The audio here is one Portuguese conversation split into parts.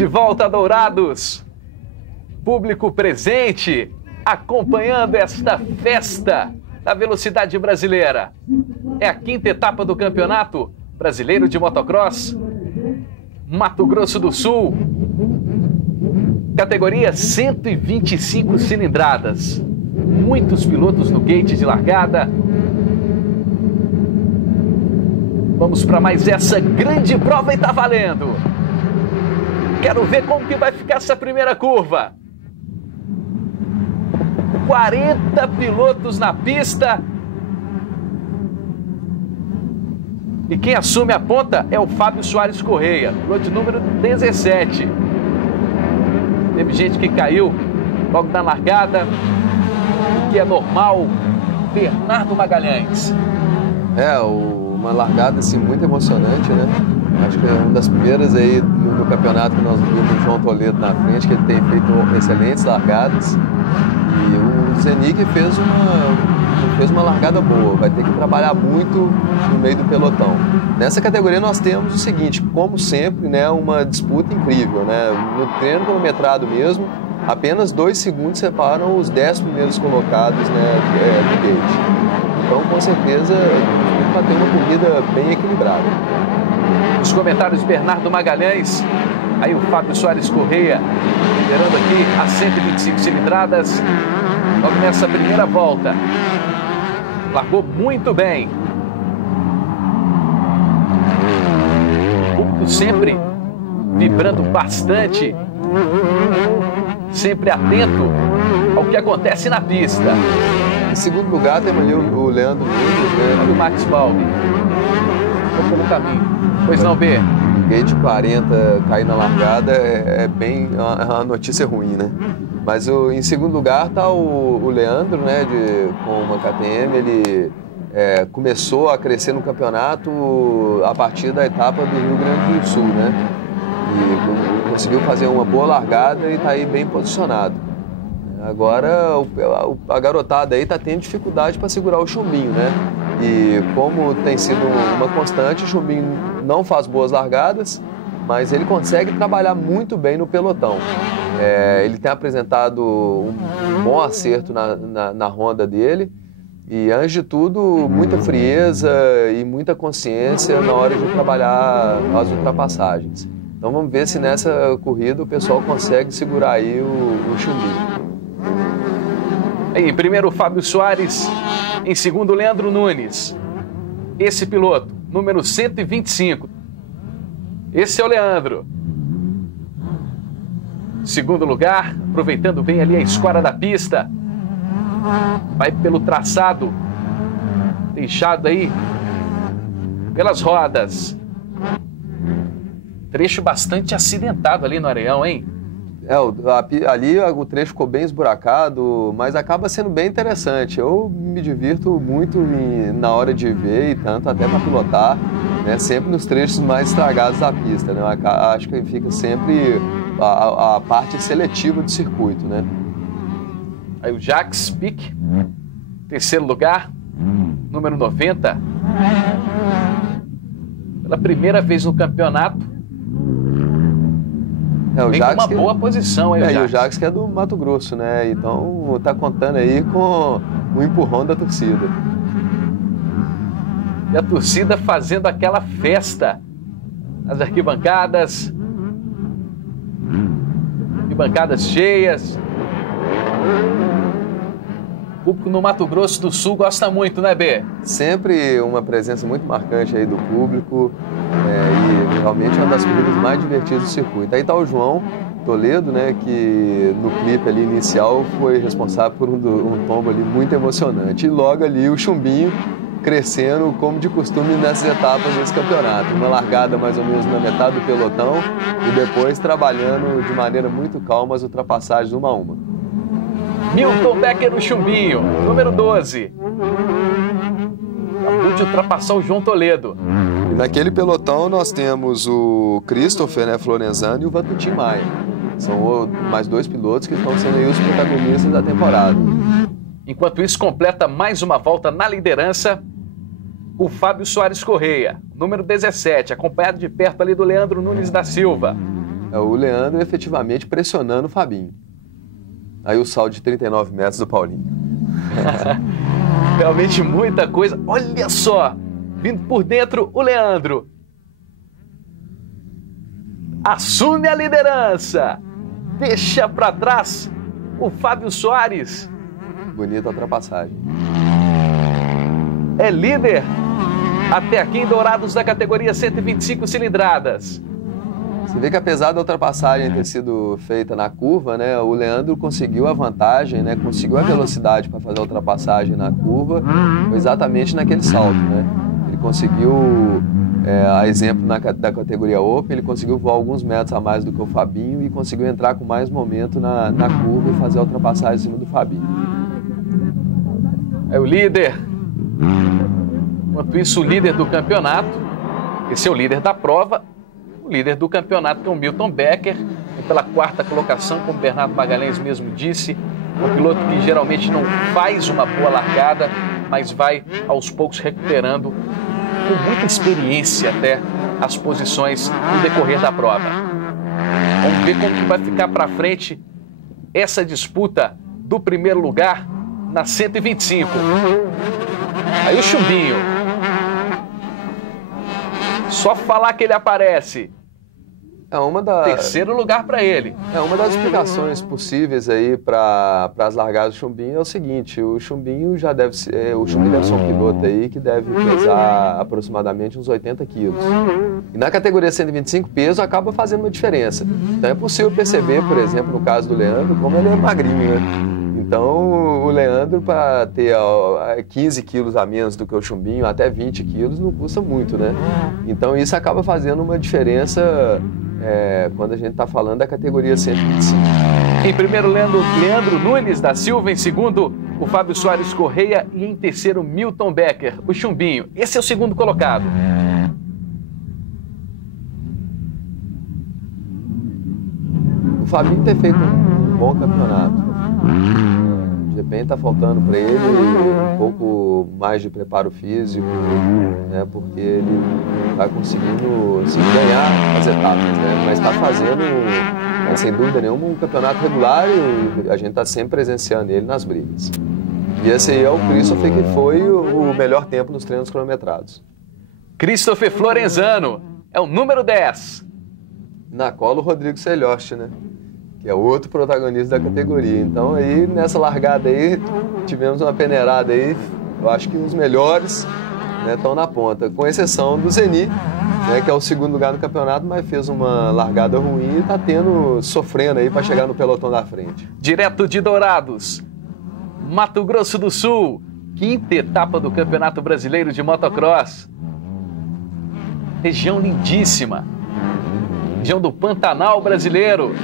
De volta a Dourados, público presente, acompanhando esta festa da velocidade brasileira. É a 5ª etapa do Campeonato Brasileiro de Motocross, Mato Grosso do Sul, categoria 125 cilindradas. Muitos pilotos no gate de largada. Vamos para mais essa grande prova e tá valendo. Quero ver como que vai ficar essa primeira curva. 40 pilotos na pista. E quem assume a ponta é o Fábio Soares Correia, piloto número 17. Teve gente que caiu logo na largada, o que é normal. Bernardo Magalhães. Uma largada assim, muito emocionante, né? Acho que é uma das primeiras aí no campeonato que nós vimos o João Toledo na frente, que ele tem feito excelentes largadas. E o Zenick fez uma largada boa, vai ter que trabalhar muito no meio do pelotão. Nessa categoria nós temos o seguinte, como sempre, né, uma disputa incrível, né? No treino cronometrado mesmo, apenas 2 segundos separam os 10 primeiros colocados, né, do gate. Então, com certeza, vai ter uma corrida bem equilibrada. Os comentários de Bernardo Magalhães, aí o Fábio Soares Correia, liderando aqui a 125 cilindradas, logo nessa primeira volta. Largou muito bem. O público sempre vibrando bastante, sempre atento ao que acontece na pista. Em segundo lugar, temos ali o Leandro Nunes, né? E o Max Balbi. Ficou pelo caminho. Pois não, B? Gate 40 cair na largada é bem uma notícia ruim, né? Mas em segundo lugar está o Leandro, né? Com uma KTM, ele começou a crescer no campeonato a partir da etapa do Rio Grande do Sul, né? E conseguiu fazer uma boa largada e está aí bem posicionado. Agora a garotada aí está tendo dificuldade para segurar o chumbinho, né? E como tem sido uma constante, o chumbinho não faz boas largadas, mas ele consegue trabalhar muito bem no pelotão. Ele tem apresentado um bom acerto na Honda dele e, antes de tudo, muita frieza e muita consciência na hora de trabalhar as ultrapassagens. Então vamos ver se nessa corrida o pessoal consegue segurar aí o chumbinho. Em primeiro, Fábio Soares. Em segundo, Leandro Nunes. Esse piloto, número 125. Esse é o Leandro. Segundo lugar, aproveitando bem ali a esquadra da pista. Vai pelo traçado deixado aí pelas rodas. Trecho bastante acidentado ali no areião, hein? Ali o trecho ficou bem esburacado, mas acaba sendo bem interessante. Eu me divirto muito na hora de ver e tanto até para pilotar, né, sempre nos trechos mais estragados da pista, né? Acho que fica sempre a parte seletiva do circuito, né? Aí o Jacques Pic, terceiro lugar, número 90. Pela primeira vez no campeonato. O Jacques, uma boa posição aí, o Jacques que é do Mato Grosso, né? Então tá contando aí com o empurrão da torcida. E a torcida fazendo aquela festa nas arquibancadas. Arquibancadas cheias. O público no Mato Grosso do Sul gosta muito, né, B? Sempre uma presença muito marcante aí do público. E realmente é uma das corridas mais divertidas do circuito. Aí está o João Toledo, né, que no clipe ali inicial foi responsável por um tombo ali muito emocionante. E logo ali o chumbinho crescendo como de costume nessas etapas desse campeonato. Uma largada mais ou menos na metade do pelotão e depois trabalhando de maneira muito calma as ultrapassagens uma a uma. Milton Becker no chumbinho, número 12. Acabou de ultrapassar o João Toledo. E naquele pelotão nós temos o Christopher, né, Florenzano, e o Vatutin Maia. São mais 2 pilotos que estão sendo aí os protagonistas da temporada. Enquanto isso, completa mais uma volta na liderança o Fábio Soares Correia, número 17, acompanhado de perto ali do Leandro Nunes da Silva. É o Leandro efetivamente pressionando o Fabinho. Aí o saldo de 39 metros do Paulinho. Realmente muita coisa. Olha só, vindo por dentro o Leandro. Assume a liderança. Deixa para trás o Fábio Soares. Bonita ultrapassagem. É líder até aqui em Dourados da categoria 125 cilindradas. Você vê que apesar da ultrapassagem ter sido feita na curva, né, o Leandro conseguiu a vantagem, né, conseguiu a velocidade para fazer a ultrapassagem na curva, exatamente naquele salto, né? Ele conseguiu, a exemplo da categoria Open, ele conseguiu voar alguns metros a mais do que o Fabinho e conseguiu entrar com mais momento na curva e fazer a ultrapassagem em cima do Fabinho. É o líder. Enquanto isso, o líder do campeonato, esse é o líder da prova, o líder do campeonato que é o Milton Becker, pela 4ª colocação, como o Bernardo Magalhães mesmo disse, um piloto que geralmente não faz uma boa largada, mas vai aos poucos recuperando, com muita experiência até, as posições no decorrer da prova. Vamos ver como que vai ficar para frente essa disputa do primeiro lugar na 125. Aí o Chumbinho. Só falar que ele aparece. Terceiro lugar para ele. Uma das explicações possíveis aí para as largadas do Chumbinho é o seguinte: o Chumbinho deve ser um piloto aí que deve pesar aproximadamente uns 80 quilos. E na categoria 125 peso acaba fazendo uma diferença. Então é possível perceber, por exemplo, no caso do Leandro, como ele é magrinho, né? Então, o Leandro, para ter 15 quilos a menos do que o Chumbinho, até 20 quilos, não custa muito, né? Então, isso acaba fazendo uma diferença quando a gente está falando da categoria 125. Em primeiro, Leandro Nunes da Silva. Em segundo, o Fábio Soares Correia. E em terceiro, Milton Becker, o Chumbinho. Esse é o segundo colocado. O Fabinho tem feito um bom campeonato. De repente está faltando para ele um pouco mais de preparo físico, né, porque ele está conseguindo ganhar as etapas, né, mas está fazendo, sem dúvida nenhuma, um campeonato regular e a gente está sempre presenciando ele nas brigas. E esse aí é o Christopher, que foi o melhor tempo nos treinos cronometrados. Christopher Florenzano é o número 10. Na cola o Rodrigo Celhoste, né? Que é outro protagonista da categoria. Então aí, nessa largada aí, tivemos uma peneirada aí, eu acho que os melhores estão na ponta, com exceção do Zeni, né, que é o segundo lugar no campeonato, mas fez uma largada ruim e está sofrendo aí para chegar no pelotão da frente. Direto de Dourados, Mato Grosso do Sul, 5ª etapa do Campeonato Brasileiro de Motocross. Região lindíssima, região do Pantanal brasileiro.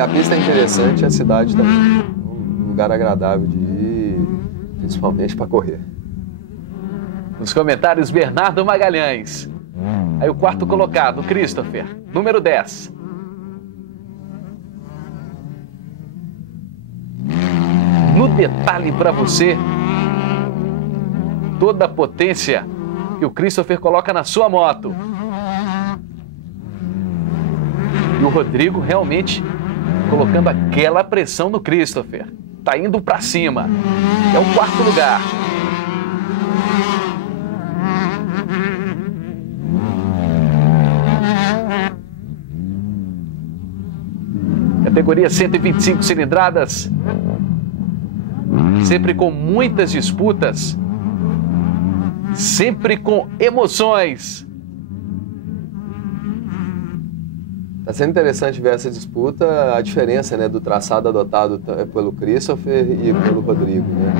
A pista é interessante, a cidade também. Um lugar agradável de ir, principalmente para correr. Nos comentários, Bernardo Magalhães. Aí o 4º colocado, Christopher, número 10. No detalhe para você, toda a potência que o Christopher coloca na sua moto. E o Rodrigo realmente colocando aquela pressão no Christopher. Tá indo para cima. É o 4º lugar. Categoria 125 cilindradas. Sempre com muitas disputas. Sempre com emoções. Está sendo interessante ver essa disputa, a diferença, né, do traçado adotado pelo Christopher e pelo Rodrigo, né?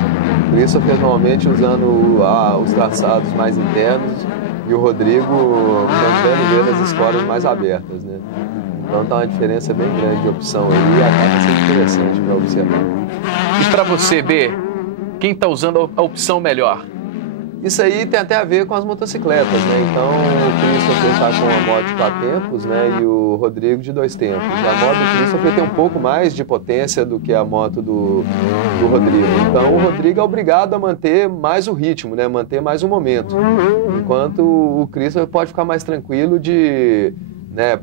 O Christopher normalmente usando os traçados mais internos e o Rodrigo mantendo ver as escolas mais abertas, né? Então está uma diferença bem grande de opção aí e acaba sendo interessante para observar. E para você, B, quem está usando a opção melhor? Isso aí tem até a ver com as motocicletas, né? Então o Christopher está com a moto de 4 tempos, né? E o Rodrigo de 2 tempos. A moto do Christopher tem um pouco mais de potência do que a moto do Rodrigo. Então o Rodrigo é obrigado a manter mais o ritmo, né? Manter mais o momento. Enquanto o Christopher pode ficar mais tranquilo de né,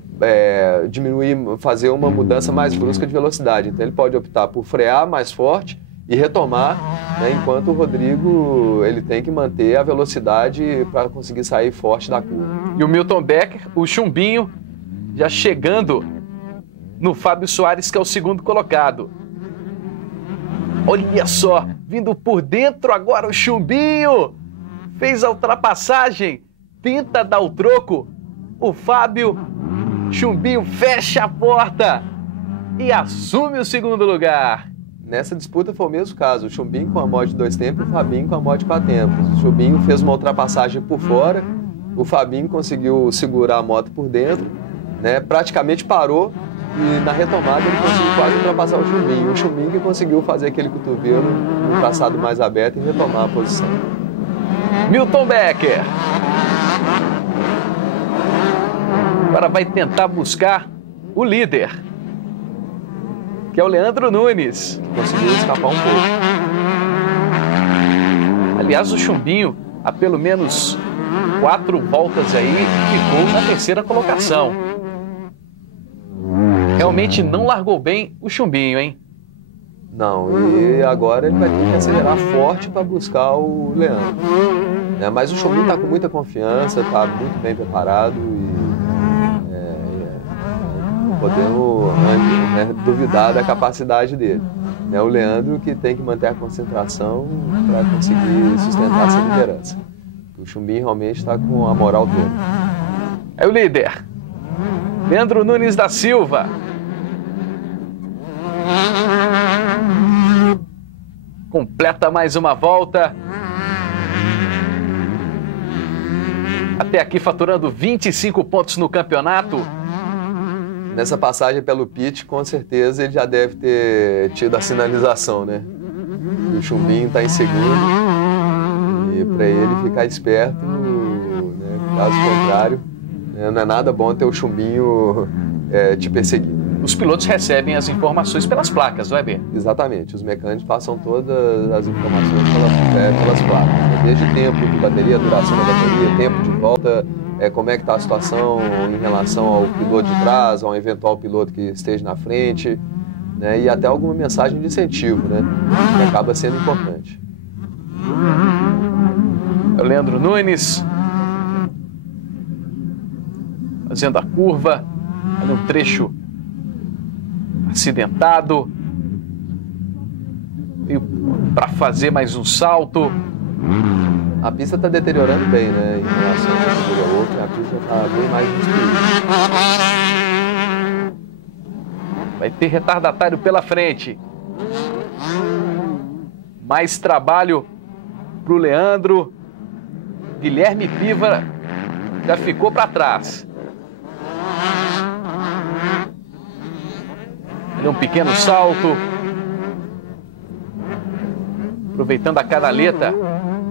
diminuir, fazer uma mudança mais brusca de velocidade. Então ele pode optar por frear mais forte e retomar, né, enquanto o Rodrigo ele tem que manter a velocidade para conseguir sair forte da curva. E o Milton Becker, o chumbinho, já chegando no Fábio Soares, que é o segundo colocado. Olha só, vindo por dentro agora o chumbinho. Fez a ultrapassagem, tenta dar o troco. O Fábio, chumbinho fecha a porta e assume o segundo lugar. Nessa disputa foi o mesmo caso, o Chumbinho com a moto de 2 tempos e o Fabinho com a moto de 4 tempos. O Chumbinho fez uma ultrapassagem por fora, o Fabinho conseguiu segurar a moto por dentro, né, praticamente parou e na retomada ele conseguiu quase ultrapassar o Chumbinho. O Chumbinho que conseguiu fazer aquele cotovelo no traçado mais aberto e retomar a posição. Milton Becker. Agora vai tentar buscar o líder, que é o Leandro Nunes. Conseguiu escapar um pouco. Aliás, o chumbinho, há pelo menos 4 voltas aí, ficou na terceira colocação. Realmente não largou bem o chumbinho, hein? Não, e agora ele vai ter que acelerar forte para buscar o Leandro. Mas o chumbinho está com muita confiança, está muito bem preparado e podemos, né, duvidar da capacidade dele. O Leandro que tem que manter a concentração para conseguir sustentar essa liderança. O chumbinho realmente está com a moral toda. É o líder, Leandro Nunes da Silva. Completa mais uma volta. Até aqui faturando 25 pontos no campeonato. Nessa passagem pelo pit, com certeza ele já deve ter tido a sinalização, né? O chumbinho está em segundo e para ele ficar esperto, né? Caso contrário, né? Não é nada bom ter o chumbinho te perseguindo. Os pilotos recebem as informações pelas placas, não é, B? Exatamente, os mecânicos passam todas as informações pelas placas, né? Desde tempo de bateria, duração da bateria, tempo de volta, como é que está a situação em relação ao piloto de trás, ao eventual piloto que esteja na frente, né? E até alguma mensagem de incentivo, né? Que acaba sendo importante. É o Leandro Nunes fazendo a curva, olha um trecho acidentado, e para fazer mais um salto. A pista está deteriorando bem, né? Em relação a outra, a pista está bem mais destruída. Vai ter retardatário pela frente. Mais trabalho para o Leandro. Guilherme Piva já ficou para trás. Um pequeno salto. Aproveitando a canaleta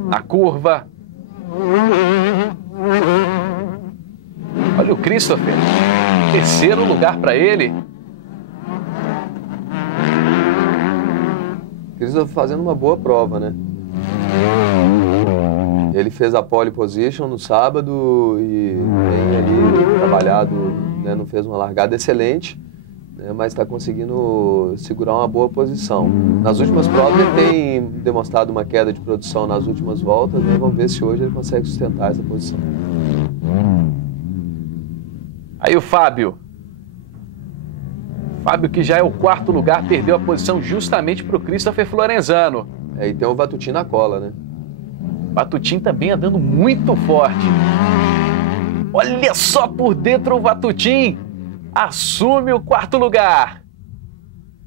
na curva. Olha o Christopher. Terceiro lugar para ele. Christopher fazendo uma boa prova, né? Ele fez a pole position no sábado e tem ali trabalhado, né? Não fez uma largada excelente, né? Mas está conseguindo segurar uma boa posição. Nas últimas provas ele tem demonstrado uma queda de produção nas últimas voltas, né? Vamos ver se hoje ele consegue sustentar essa posição. Aí o Fábio. Fábio, que já é o 4º lugar, perdeu a posição justamente para o Christopher Florenzano. E tem o Vatutin na cola, né? Vatutin também andando muito forte. Olha só por dentro o Vatutin. Assume o 4º lugar.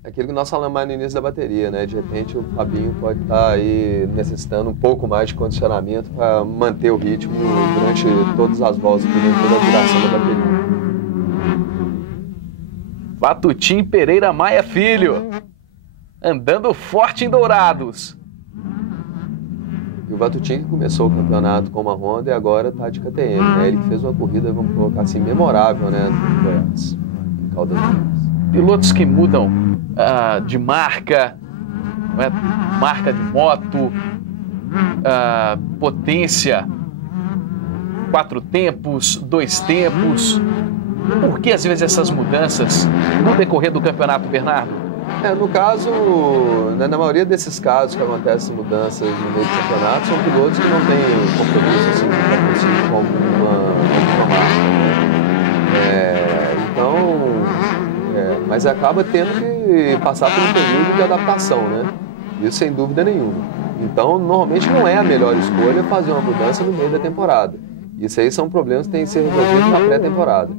Aquilo que nós falamos mais no início da bateria, né? De repente o Fabinho pode estar aí necessitando um pouco mais de condicionamento para manter o ritmo durante todas as voltas, durante toda a duração da bateria. Vatutin Pereira Maia Filho, andando forte em Dourados. E o Vatutin que começou o campeonato com uma Honda e agora está de KTM, né? Ele que fez uma corrida, vamos colocar assim, memorável, né? No Goiás, em Caldas Novas. Pilotos que mudam de marca, né? Marca de moto, potência, 4 tempos, 2 tempos. Por que às vezes essas mudanças no decorrer do campeonato, Bernardo? No caso, na maioria desses casos que acontecem mudanças no meio do campeonato, são pilotos que não têm compromisso assim, com alguma marca. Mas acaba tendo que passar por um período de adaptação, né? Isso sem dúvida nenhuma. Então, normalmente não é a melhor escolha fazer uma mudança no meio da temporada. Isso aí são problemas que têm que ser resolvidos na pré-temporada.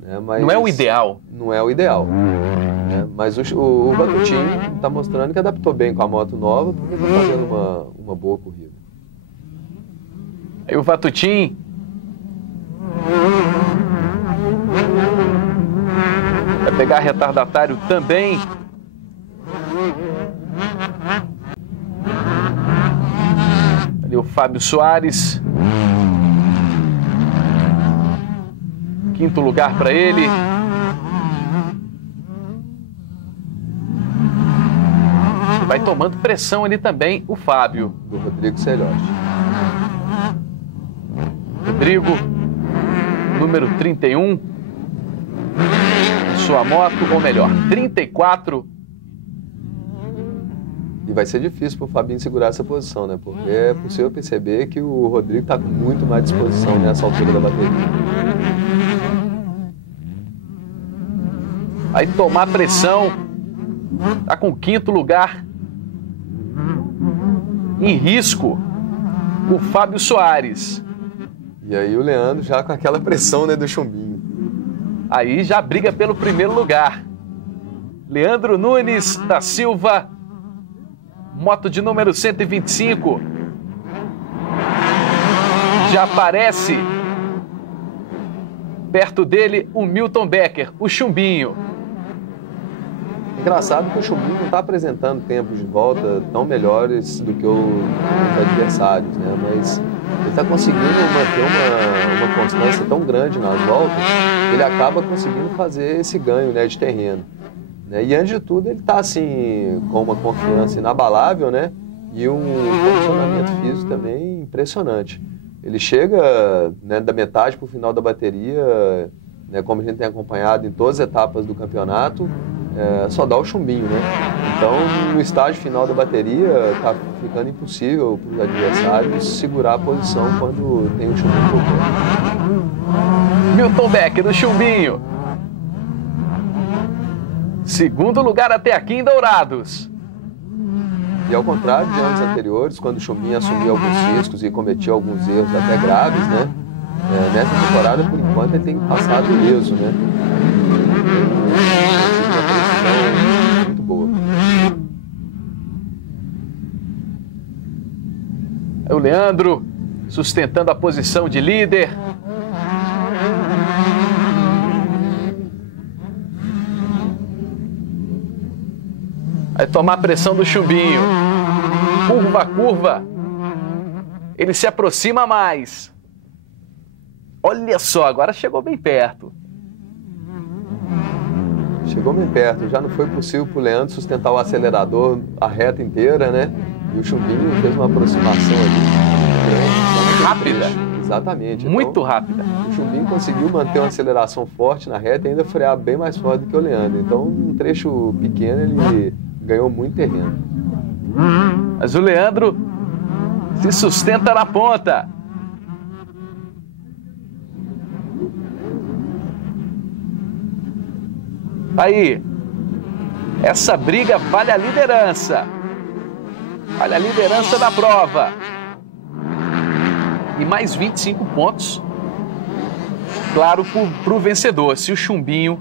Né? Não é o ideal. Não é o ideal. Né? Mas o Vatutin está mostrando que adaptou bem com a moto nova, porque está fazendo uma boa corrida. Aí o Vatutin vai pegar retardatário também. Ali o Fábio Soares. Quinto lugar para ele. Vai tomando pressão ali também o Fábio. Do Rodrigo Celhotti. Rodrigo, número 31. Sua moto, ou melhor, 34. E vai ser difícil para o Fabinho segurar essa posição, né? Porque é possível perceber que o Rodrigo está com muito mais disposição nessa altura da bateria. Vai tomar pressão. Está com o quinto lugar. Em risco, o Fábio Soares. E aí o Leandro já com aquela pressão, né, do chumbinho. Aí já briga pelo primeiro lugar. Leandro Nunes da Silva. Moto de número 125. Já aparece perto dele o Milton Becker, o chumbinho. Engraçado que o chumbinho não está apresentando tempos de volta tão melhores do que os adversários, né? Mas ele está conseguindo manter uma constância tão grande nas voltas que ele acaba conseguindo fazer esse ganho, né, de terreno. Né? E antes de tudo ele está assim, com uma confiança inabalável, né? E um condicionamento físico também impressionante. Ele chega, né, da metade para o final da bateria, né, como a gente tem acompanhado em todas as etapas do campeonato, só dá o chumbinho, né? Então, no estágio final da bateria, está ficando impossível para os adversários segurar a posição quando tem o chumbinho por perto. Milton Becker, do chumbinho. Segundo lugar até aqui em Dourados. E ao contrário de anos anteriores, quando o chumbinho assumia alguns riscos e cometia alguns erros até graves, né? Nessa temporada, por enquanto, ele tem passado ileso, né? Uma precisão muito boa. É o Leandro sustentando a posição de líder. Vai tomar a pressão do chumbinho. Curva a curva. Ele se aproxima mais. Olha só, agora chegou bem perto. Chegou bem perto. Já não foi possível para o Leandro sustentar o acelerador a reta inteira, né? E o chumbinho fez uma aproximação ali. Rápida. Exatamente. Muito então, rápida. O chumbinho conseguiu manter uma aceleração forte na reta e ainda frear bem mais forte do que o Leandro. Então, um trecho pequeno, ele ganhou muito terreno. Mas o Leandro se sustenta na ponta. Aí, essa briga vale a liderança. Vale a liderança da prova. E mais 25 pontos, claro, para o vencedor. Se o chumbinho,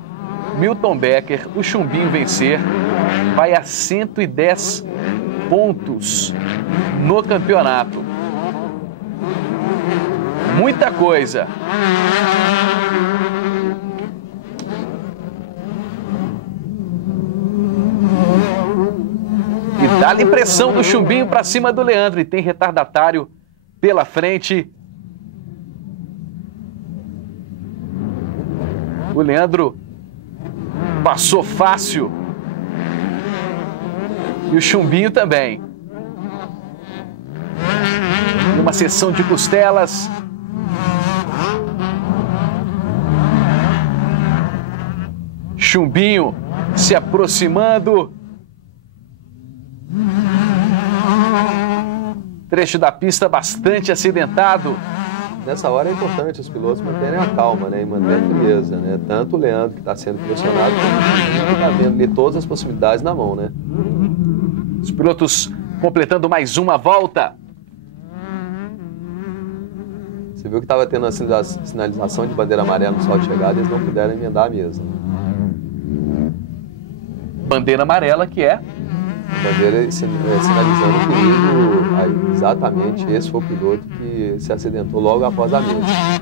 Milton Becker, o chumbinho vencer, vai a 110 pontos no campeonato. Muita coisa. E dá-lhe pressão do chumbinho para cima do Leandro. E tem retardatário pela frente. O Leandro passou fácil. E o chumbinho também. Uma sessão de costelas. Chumbinho se aproximando. Trecho da pista bastante acidentado. Nessa hora é importante os pilotos manterem a calma, né, e manter a frieza, né? Tanto o Leandro, que está sendo pressionado, quanto o que está vendo ali todas as possibilidades na mão, né? Os pilotos completando mais uma volta. Você viu que estava tendo a sinalização de bandeira amarela no sol de chegada, eles não puderam emendar a mesa. Bandeira amarela que é? Bandeira sinalizando o perigo. Aí, exatamente, esse foi o piloto que se acidentou logo após a mesa.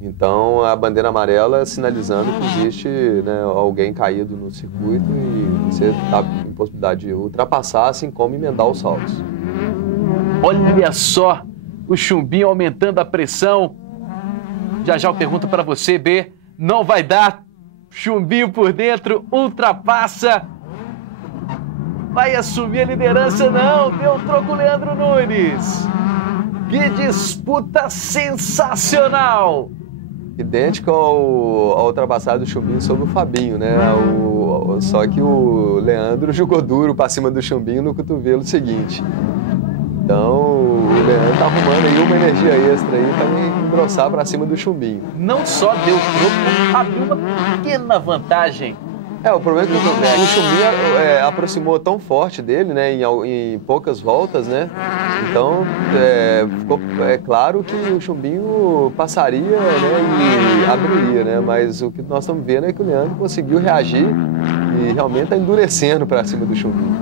Então, a bandeira amarela sinalizando que existe, né, alguém caído no circuito e você está em possibilidade de ultrapassar, assim como emendar os saltos. Olha só o Chumbinho aumentando a pressão. Já eu pergunto para você, B. Não vai dar. Chumbinho por dentro, ultrapassa. Vai assumir a liderança, não. Deu troco o Leandro Nunes. Que disputa sensacional. Idêntico à ultrapassada do Chumbinho sobre o Fabinho, né? Só que o Leandro jogou duro para cima do Chumbinho no cotovelo seguinte. Então, o Leandro tá arrumando aí uma energia extra aí para engrossar para cima do Chumbinho. Não só deu troco, abriu uma pequena vantagem. O problema é que o Chumbinho aproximou tão forte dele, né, em poucas voltas, né? Então, ficou claro que o Chumbinho passaria, né, e abriria, né? Mas o que nós estamos vendo é que o Leandro conseguiu reagir e realmente está endurecendo para cima do Chumbinho.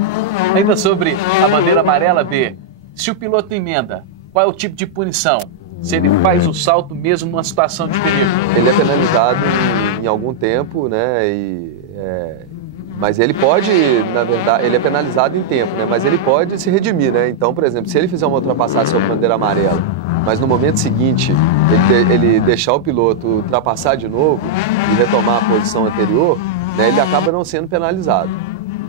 Ainda sobre a bandeira amarela, B, se o piloto emenda, qual é o tipo de punição? Se ele faz o salto mesmo numa situação de perigo? Ele é penalizado em algum tempo, né? Mas ele pode, na verdade, ele é penalizado em tempo, né? Mas ele pode se redimir, né? Então, por exemplo, se ele fizer uma ultrapassagem sobre bandeira amarela, mas no momento seguinte ele deixar o piloto ultrapassar de novo e retomar a posição anterior, né, ele acaba não sendo penalizado.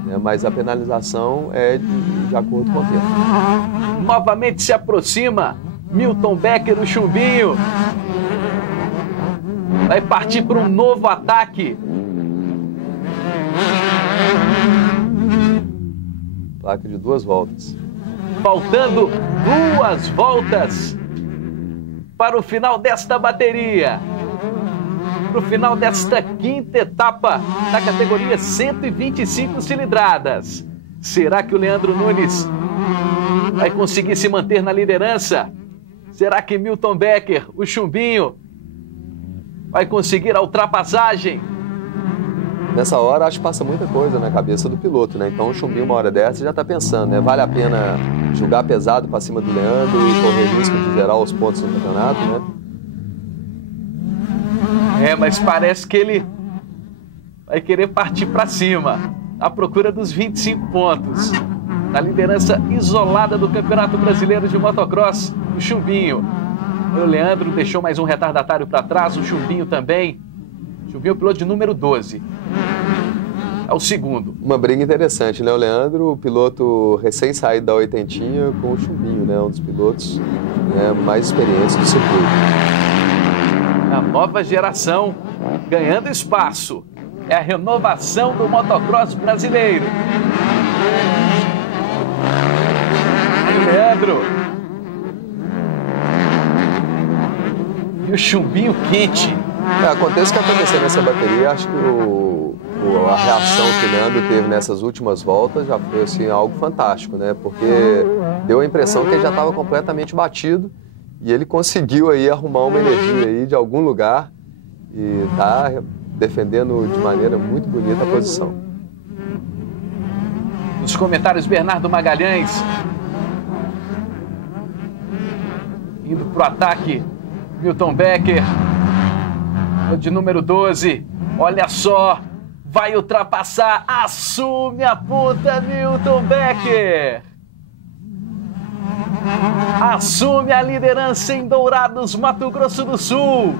Né? Mas a penalização é de acordo com o tempo. Novamente se aproxima Milton Becker, o Chumbinho. Vai partir para um novo ataque. Placa de 2 voltas. Faltando 2 voltas para o final desta bateria. Para o final desta 5ª etapa da categoria 125 cilindradas. Será que o Leandro Nunes vai conseguir se manter na liderança? Será que Milton Becker, o Chumbinho, vai conseguir a ultrapassagem? Nessa hora, acho que passa muita coisa na cabeça do piloto, né? Então, o Chumbinho, uma hora dessa, já está pensando, né? Vale a pena jogar pesado para cima do Leandro e correr risco de zerar os pontos no campeonato, né? Mas parece que ele vai querer partir para cima, à procura dos 25 pontos. Na liderança isolada do Campeonato Brasileiro de Motocross, o Chumbinho. O Leandro deixou mais um retardatário para trás, o Chumbinho também. Chumbinho, piloto de número 12. É o segundo. Uma briga interessante, né? O Leandro, o piloto recém-saído da oitentinha, com o Chumbinho, né? Um dos pilotos, né, mais experientes do circuito. A nova geração ganhando espaço. É a renovação do motocross brasileiro. Leandro. E o Chumbinho quente. Acontece o que aconteceu nessa bateria. Acho que a reação que o Leandro teve nessas últimas voltas já foi assim, algo fantástico, né? Porque deu a impressão que ele já estava completamente batido e ele conseguiu aí arrumar uma energia aí de algum lugar e está defendendo de maneira muito bonita a posição. Nos comentários, Bernardo Magalhães. Indo para o ataque, Milton Becker, de número 12. Olha só, vai ultrapassar, assume a ponta, Milton Becker. Assume a liderança em Dourados, Mato Grosso do Sul.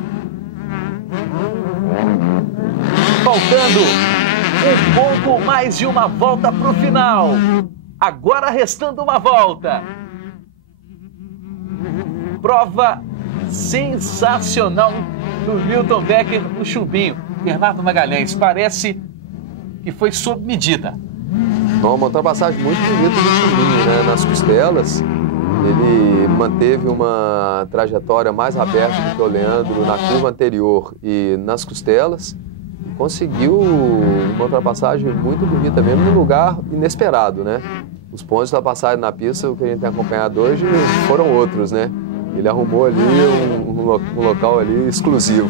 Faltando um pouco mais de uma volta para o final. Agora restando uma volta. Prova sensacional do Milton Becker no Chumbinho. Bernardo Magalhães, parece que foi sob medida. Uma ultrapassagem muito bonita do Chumbinho, né? Nas costelas. Ele manteve uma trajetória mais aberta do que o Leandro na curva anterior e nas costelas. Conseguiu uma ultrapassagem muito bonita mesmo, num lugar inesperado, né? Os pontos da passagem na pista, o que a gente tem acompanhado hoje, foram outros, né? Ele arrumou ali um local ali exclusivo.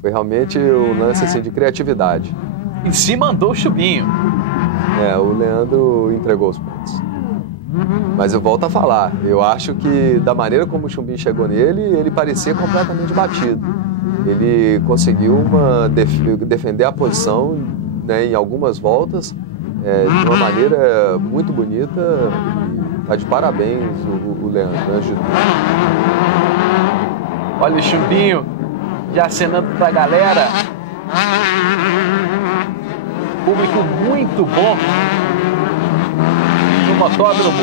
Foi realmente um lance assim, de criatividade. E se mandou o Chumbinho. O Leandro entregou os pontos. Mas eu volto a falar, eu acho que da maneira como o Chumbinho chegou nele, ele parecia completamente batido. Ele conseguiu defender a posição, né, em algumas voltas, de uma maneira muito bonita. Está de parabéns o Leandro, antes de tudo. Olha o Chumbinho já acenando para a galera. Público muito bom no motódromo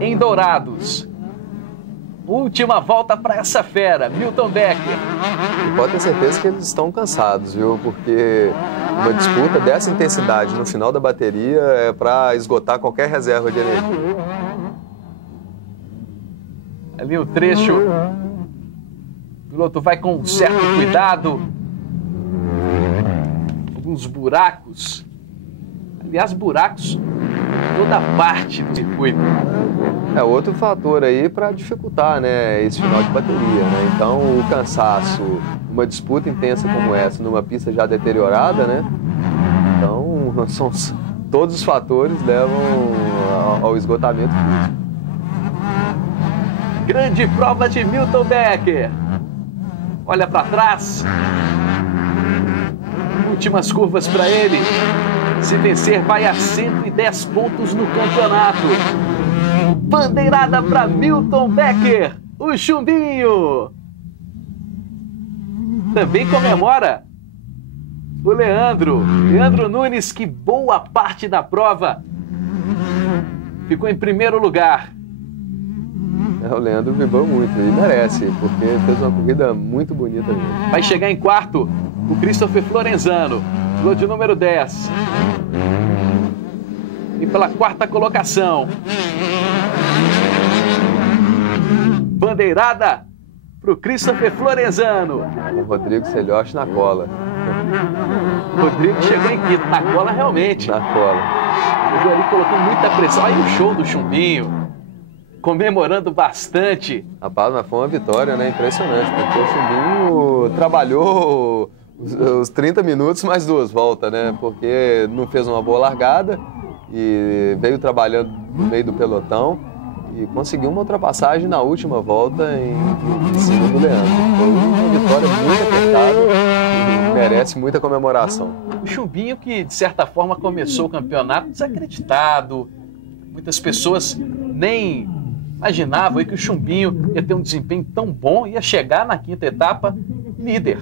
em Dourados. Última volta para essa fera, Milton Becker. E pode ter certeza que eles estão cansados, viu? Porque uma disputa dessa intensidade no final da bateria é para esgotar qualquer reserva de energia. Ali o trecho, o piloto vai com um certo cuidado. Alguns buracos. Aliás, buracos em toda parte do circuito. Outro fator aí para dificultar, né, esse final de bateria, né? Então, o cansaço, uma disputa intensa como essa, numa pista já deteriorada, né? Então, todos os fatores levam ao esgotamento físico. Grande prova de Milton Becker. Olha para trás. Últimas curvas para ele. Se vencer, vai a 110 pontos no campeonato. Bandeirada para Milton Becker, o Chumbinho. Também comemora o Leandro Nunes, que boa parte da prova ficou em primeiro lugar. O Leandro vibrou muito e merece, porque fez uma corrida muito bonita mesmo. Vai chegar em quarto o Christopher Florenzano, piloto de número 10. E pela quarta colocação, bandeirada para o Christopher Florenzano. O Rodrigo Celiotti na cola. O Rodrigo chegou em quinto, na cola realmente. Na cola. Chegou ali colocando muita pressão. Aí o show do Chumbinho, comemorando bastante. Rapaz, mas foi uma vitória, né? Impressionante, porque o Chumbinho trabalhou os 30 minutos mais 2 voltas, né? Porque não fez uma boa largada e veio trabalhando no meio do pelotão e conseguiu uma ultrapassagem na última volta em cima do Leandro. Foi uma vitória muito apertada e merece muita comemoração. O Chumbinho, que de certa forma começou o campeonato desacreditado. Muitas pessoas nem imaginavam que o Chumbinho ia ter um desempenho tão bom, ia chegar na quinta etapa líder.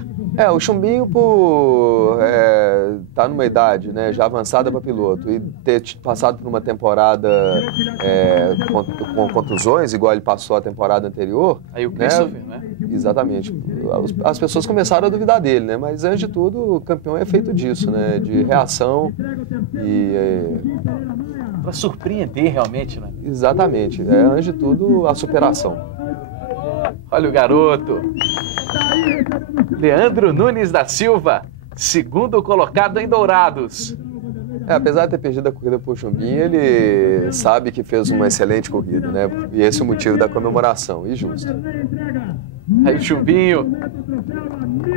O Chumbinho, por estar numa idade, né, já avançada para piloto e ter passado por uma temporada com contusões, igual ele passou a temporada anterior. Aí o Christopher, né? Exatamente. As pessoas começaram a duvidar dele, né? Mas antes de tudo, o campeão é feito disso, né? De reação e... Para surpreender realmente, né? Exatamente. Antes de tudo, a superação. Olha o garoto. Leandro Nunes da Silva, segundo colocado em Dourados. Apesar de ter perdido a corrida por Chumbinho, ele sabe que fez uma excelente corrida, né? E esse é o motivo da comemoração, e justo. Aí o Chumbinho,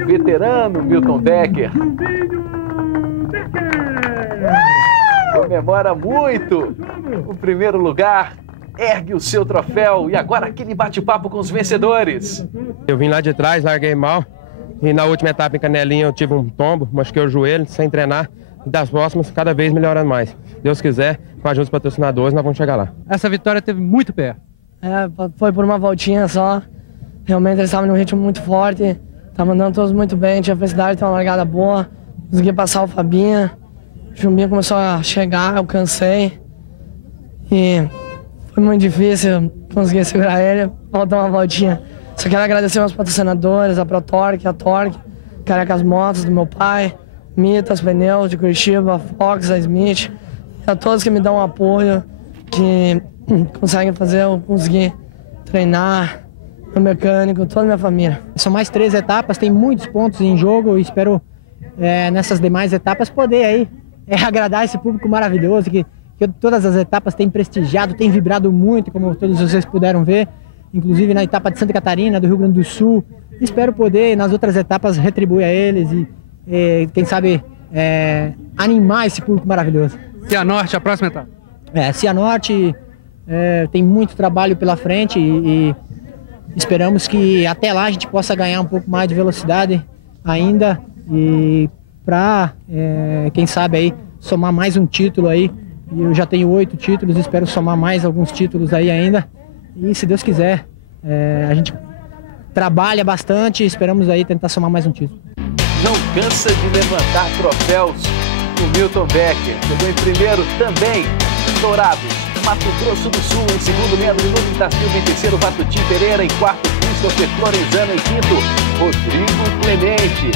veterano Milton Becker, comemora muito o primeiro lugar, ergue o seu troféu e agora aquele bate-papo com os vencedores. Eu vim lá de trás, larguei mal e na última etapa em Canelinha eu tive um tombo, machuquei o joelho sem treinar e das próximas cada vez melhorando mais. Se Deus quiser, com a ajuda dos patrocinadores, nós vamos chegar lá. Essa vitória teve muito pé. Foi por uma voltinha só. Realmente eles estavam num ritmo muito forte, estavam andando todos muito bem, tinha felicidade de ter uma largada boa, consegui passar o Fabinha, o Chumbinho começou a chegar, eu cansei e foi muito difícil conseguir segurar ele, faltou uma voltinha. Só quero agradecer aos patrocinadores, a ProTorque, a Torque, Carecas Motos, do meu pai, Mitas, Pneus, de Curitiba, Fox, a Smith, a todos que me dão apoio, que conseguem fazer eu conseguir treinar, meu mecânico, toda a minha família. São mais 3 etapas, tem muitos pontos em jogo e espero nessas demais etapas poder aí agradar esse público maravilhoso que todas as etapas têm prestigiado, têm vibrado muito, como todos vocês puderam ver, inclusive na etapa de Santa Catarina, do Rio Grande do Sul. Espero poder, nas outras etapas, retribuir a eles e quem sabe, animar esse público maravilhoso. Cianorte, a próxima etapa? Cianorte tem muito trabalho pela frente e esperamos que até lá a gente possa ganhar um pouco mais de velocidade ainda e para, quem sabe, aí, somar mais um título aí. Eu já tenho 8 títulos, espero somar mais alguns títulos aí ainda. E se Deus quiser, a gente trabalha bastante e esperamos aí tentar somar mais um título. Não cansa de levantar troféus o Milton Becker. Chegou em primeiro também, Dourados, Mato Grosso do Sul. Em segundo, Leandro Nunes da Silva. Em terceiro, Vatutim Pereira. Em quarto, Christopher Florenzano. Em quinto, Rodrigo Clemente.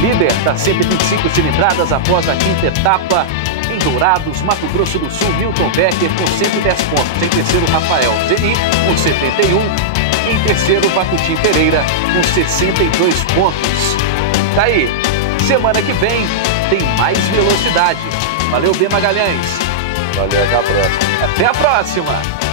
Líder das 125 cilindradas após a quinta etapa. Em Dourados, Mato Grosso do Sul, Milton Becker com 110 pontos. Em terceiro, Rafael Zeni com 71. Em terceiro, Vatutim Pereira com 62 pontos. Tá aí, semana que vem tem mais velocidade. Valeu, B. Magalhães. Valeu, até a próxima. Até a próxima.